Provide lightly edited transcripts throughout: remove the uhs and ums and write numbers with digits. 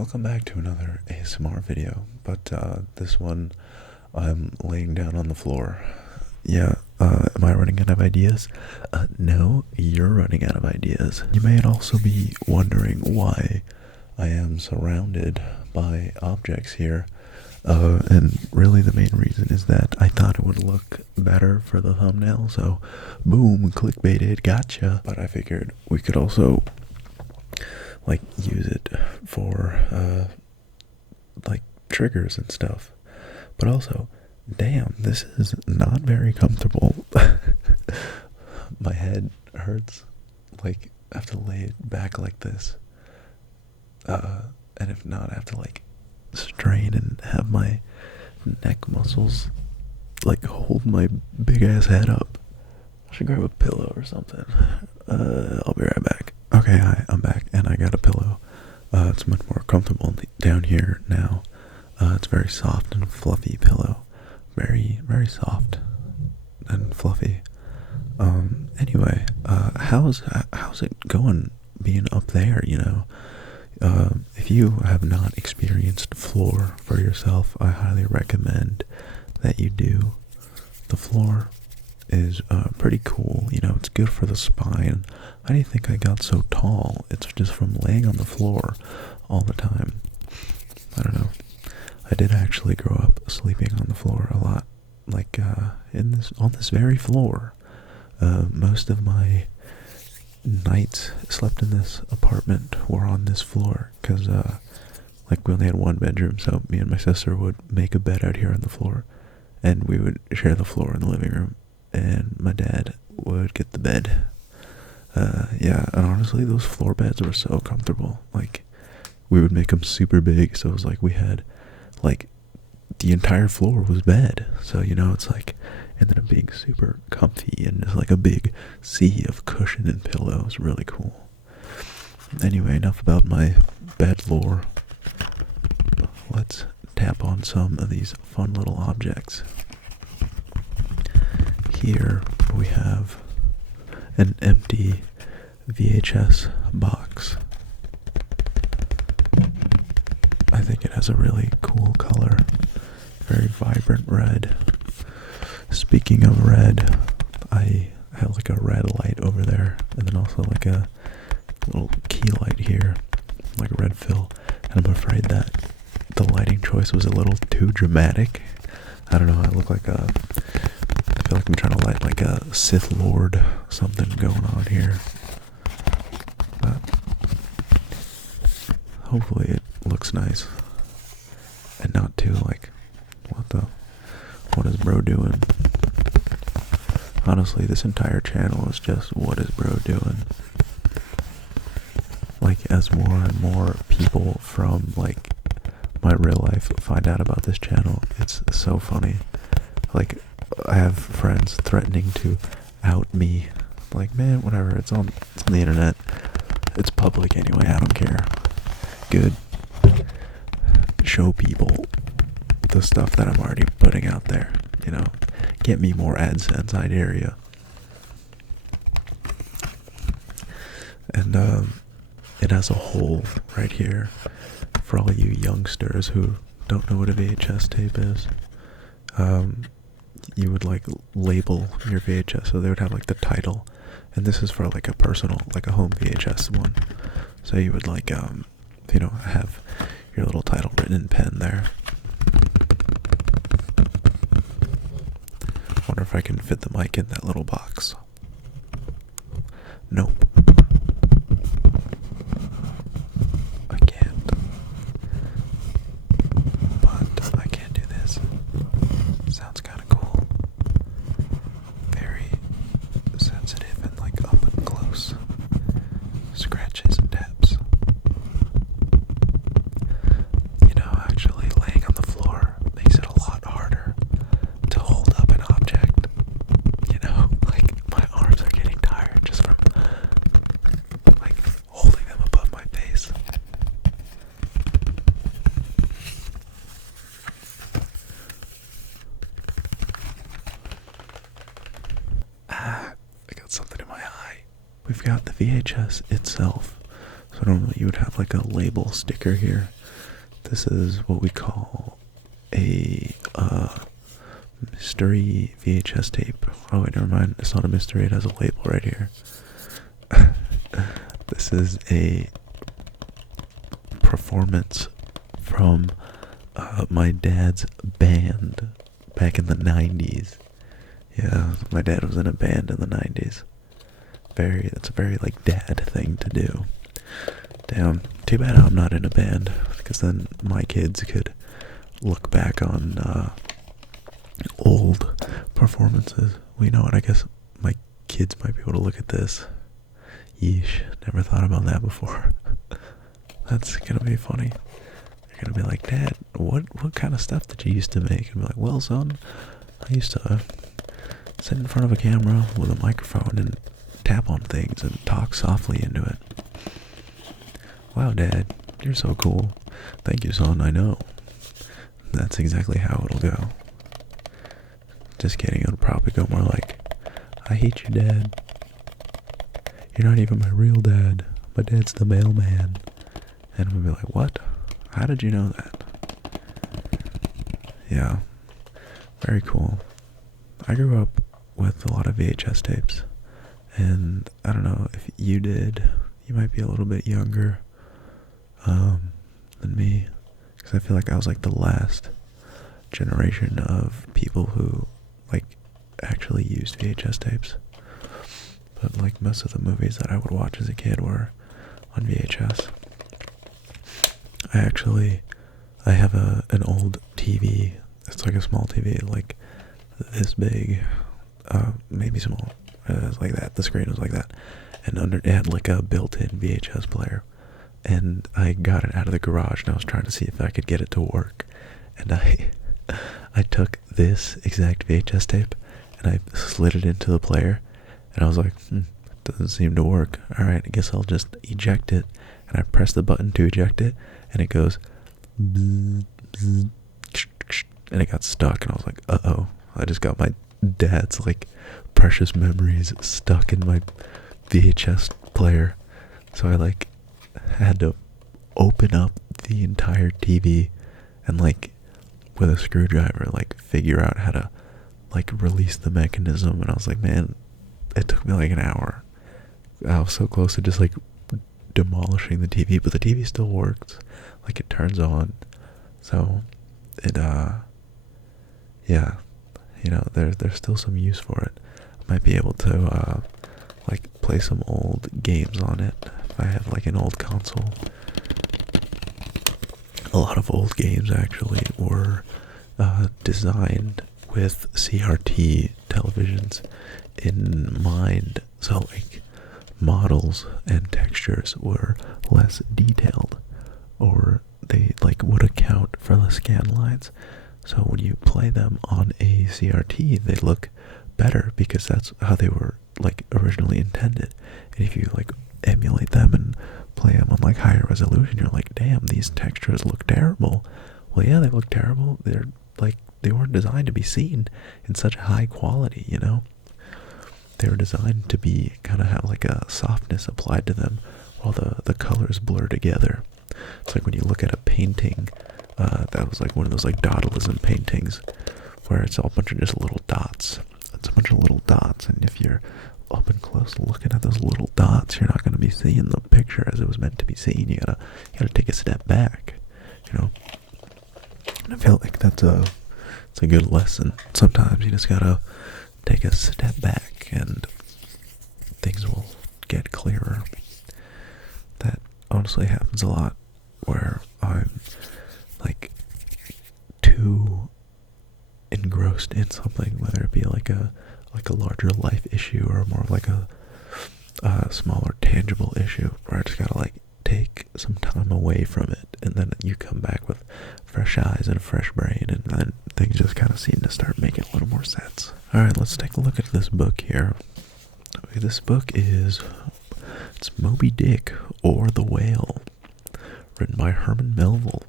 welcome back to another ASMR video, but this one I'm laying down on the floor. Yeah, am I running out of ideas? No, you're running out of ideas. You may also be wondering why I am surrounded by objects here, and really the main reason is that I thought it would look better for the thumbnail, so boom, clickbaited, gotcha. But I figured we could also use it for triggers and stuff. But also, damn, this is not very comfortable. My head hurts. I have to lay it back like this. And if not, I have to strain and have my neck muscles hold my big ass head up. I should grab a pillow or something. I'll be right back. Okay, hi, I'm back, and I got a pillow. It's much more comfortable down here now. It's very soft and fluffy pillow. Very, very soft and fluffy. Anyway, how's it going being up there, you know? If you have not experienced floor for yourself, I highly recommend that you do. The floor is pretty cool, you know, it's good for the spine. How do you think I got so tall? It's just from laying on the floor all the time. I don't know. I did actually grow up sleeping on the floor a lot, on this very floor. Most of my nights slept in this apartment were on this floor, because we only had one bedroom, so me and my sister would make a bed out here on the floor, and we would share the floor in the living room, and my dad would get the bed. Yeah, and honestly, those floor beds were so comfortable. We would make them super big, so it was we had, the entire floor was bed. So, you know, it's ended up being super comfy, and just a big sea of cushion and pillows. Really cool. Anyway, enough about my bed lore. Let's tap on some of these fun little objects. Here we have an empty VHS box. I think it has a really cool color. Very vibrant red. Speaking of red, I have a red light over there, and then also a little key light here, a red fill, and I'm afraid that the lighting choice was a little too dramatic. I don't know, I feel like I'm trying to light a Sith Lord, something going on here. But hopefully it looks nice, and not too what is bro doing? Honestly, this entire channel is just what is bro doing. As more and more people from my real life find out about this channel, it's so funny. I have friends threatening to out me. Man, whatever, it's on the internet. It's public anyway, I don't care. Good. Show people the stuff that I'm already putting out there, you know. Get me more AdSense, I dare ya. And it has a hole right here for all you youngsters who don't know what a VHS tape is. You would label your VHS, so they would have the title, and this is for a personal, a home VHS one. So you would have your little title written in pen there. Wonder if I can fit the mic in that little box. Nope. I can't. But I can do this. Sounds kind of cool. Very sensitive and up and close. Scratches and taps. You know, actually laying on the floor makes it a lot harder to hold up an object. You know, my arms are getting tired just from holding them above my face. I got something in my eye. We've got the VHS itself. So normally you would have like a label sticker here. This is what we call a mystery VHS tape. Oh wait, never mind. It's not a mystery. It has a label right here. This is a performance from my dad's band back in the 90s. Yeah, my dad was in a band in the 90s. That's a very like dad thing to do. Damn, too bad I'm not in a band, because then my kids could look back on old performances. Well, you know what, I guess my kids might be able to look at this. Yeesh, never thought about that before. That's gonna be funny. They're gonna be like, Dad, what kind of stuff did you used to make? And be like, well, son, I used to sit in front of a camera with a microphone and tap on things and talk softly into it. Wow, Dad, you're so cool. Thank you, son, I know. That's exactly how it'll go. Just kidding, it'll probably go more like, I hate you, Dad. You're not even my real dad. My dad's the mailman. And we'll be like, what? How did you know that? Yeah. Very cool. I grew up with a lot of VHS tapes. And I don't know if you did. You might be a little bit younger than me. Because I feel like I was like the last generation of people who like actually used VHS tapes. But like most of the movies that I would watch as a kid were on VHS. I have an old TV. It's like a small TV, like this big, maybe small. It's like that. The screen was like that, and under it had like a built-in VHS player. And I got it out of the garage, and I was trying to see if I could get it to work. And I took this exact VHS tape, and I slid it into the player. And I was like, doesn't seem to work. Alright, I guess I'll just eject it. And I press the button to eject it, and it goes, and it got stuck. And I was like, uh-oh, I just got my dad's, like, precious memories stuck in my VHS player. So I, like, had to open up the entire TV and, like, with a screwdriver, like, figure out how to, like, release the mechanism. And I was like, man, it took me like an hour. I was so close to just like demolishing the TV, but the TV still works. Like it turns on. So it yeah, you know, there's still some use for it. I might be able to like play some old games on it if I have like an old console. A lot of old games actually were designed with CRT televisions in mind, so like models and textures were less detailed, or they like would account for the scan lines. So when you play them on a CRT, they look better because that's how they were like originally intended. And if you like emulate them and play them on like higher resolution, you're like, damn, these textures look terrible. Well, yeah, they look terrible. They're like, they weren't designed to be seen in such high quality, you know? They were designed to be kind of have like a softness applied to them while the colors blur together. It's like when you look at a painting, that was like one of those like dotalism paintings where it's all a bunch of just little dots. It's a bunch of little dots, and if you're up and close looking at those little dots, you're not going to be seeing the picture as it was meant to be seen. You gotta take a step back, you know? And I feel like it's a good lesson. Sometimes you just gotta take a step back and things will get clearer. That honestly happens a lot where I'm like too engrossed in something, whether it be like a larger life issue or more of like a smaller tangible issue, where I just gotta like take some time away from it, and then you come back with fresh eyes and a fresh brain, and then things just kind of seem to start making a little more sense. Alright, let's take a look at this book here. Okay, this book it's Moby Dick or the Whale, written by Herman Melville.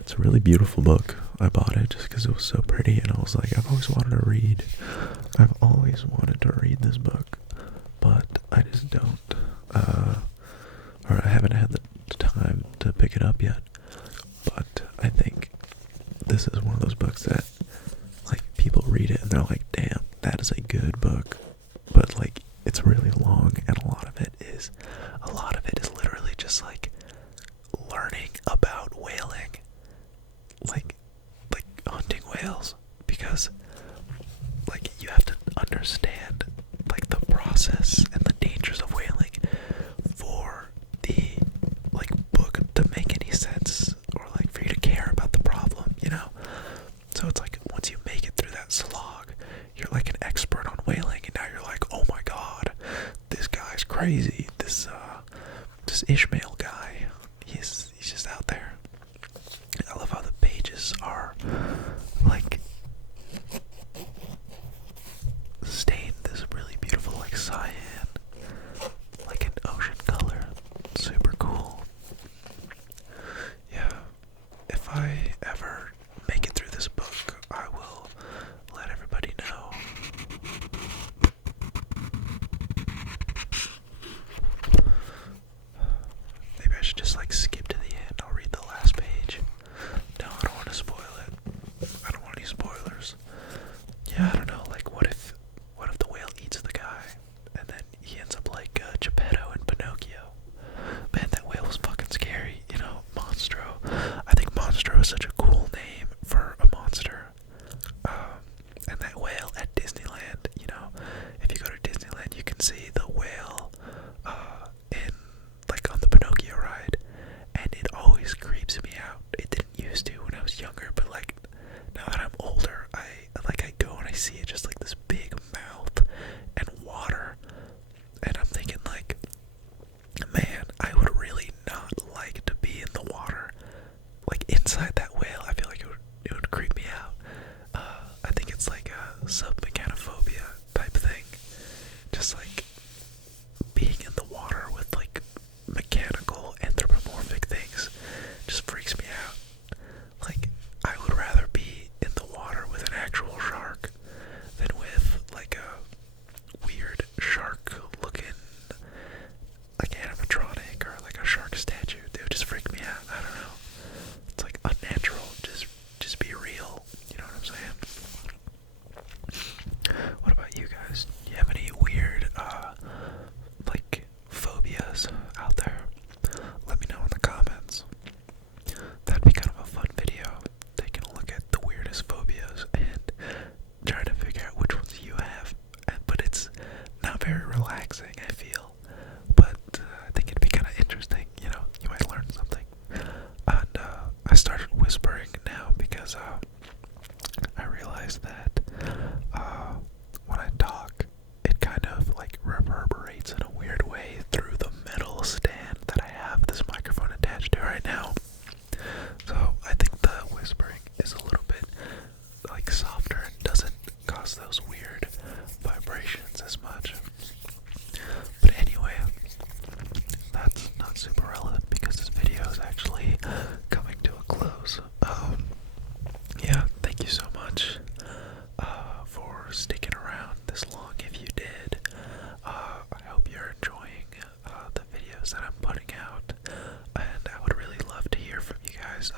It's a really beautiful book. I bought it just because it was so pretty, and I was like, I've always wanted to read this book, but I just don't. or I haven't had the time to pick it up yet. But I think this is one of those books that, like, people read it and they're like, damn, that is a good book. But, like, it's really long, and a lot of it is literally just, like, learning about whaling. Like hunting whales. Because, like, you have to understand, like, the process and the dangers of whaling for the, like, book to make any sense, or, like, for you to care about the problem, you know? So it's like, once you make it through that slog, you're like an expert on whaling, and now you're like, oh my god, this guy's crazy. This Ishmael guy, he's just out there. I love how the pages are, like, stained this really beautiful, like, cyan, like an ocean color. Super cool. Yeah, if I ever make it through this book, I will let everybody know. Maybe I should just, like, skip to the end. I'll read the last page. No, I don't want to spoil it. I don't want any spoilers. Yeah, I don't know, like, what if the whale eats the guy, and then he ends up like Geppetto and Pinocchio? Man, that whale was fucking scary, you know, Monstro. I think Monstro is such a cool name for a monster. And that whale at Disneyland, you know, if you go to Disneyland, you can see the whale in, like, on the Pinocchio ride, and it always creeps me out. It didn't used to when I was younger, but, like, now that I'm older, I go and I see it just like this big mouth and water, and I'm thinking, like, man, I would really not like to be in the water, like, inside that whale. I feel like it would creep me out. I think it's like a submechanophobia type thing, just like being in the water with, like, mechanical anthropomorphic things just freaks me out. Like, I would rather be in the water with an actual shark than with, like, a weird shark looking, like, animatronic, or like a shark statue. They would just freak me out. I don't know. It's like unnatural. Just be real. You know what I'm saying? What about you guys? Do you have any weird, like, phobias out there? Let me know in the comments. That'd be kind of a fun video, taking a look at the weirdest phobias and trying to figure out which ones you have. But it's not very relaxing, I feel. But I think it'd be kind of interesting, you know, you might learn something. And I started whispering now because I realized that when I talk, it kind of, like, reverberates in a weird way through the metal stand that I have this microphone attached to right now. So I think the whispering is a little bit, like, softer and doesn't cause those weird vibrations as much. But anyway, that's not super relevant because this video is actually coming to a close. Yeah, thank you so much for sticking around this long if you did. I hope you're enjoying the videos that I'm putting out, and I would really love to hear from you guys.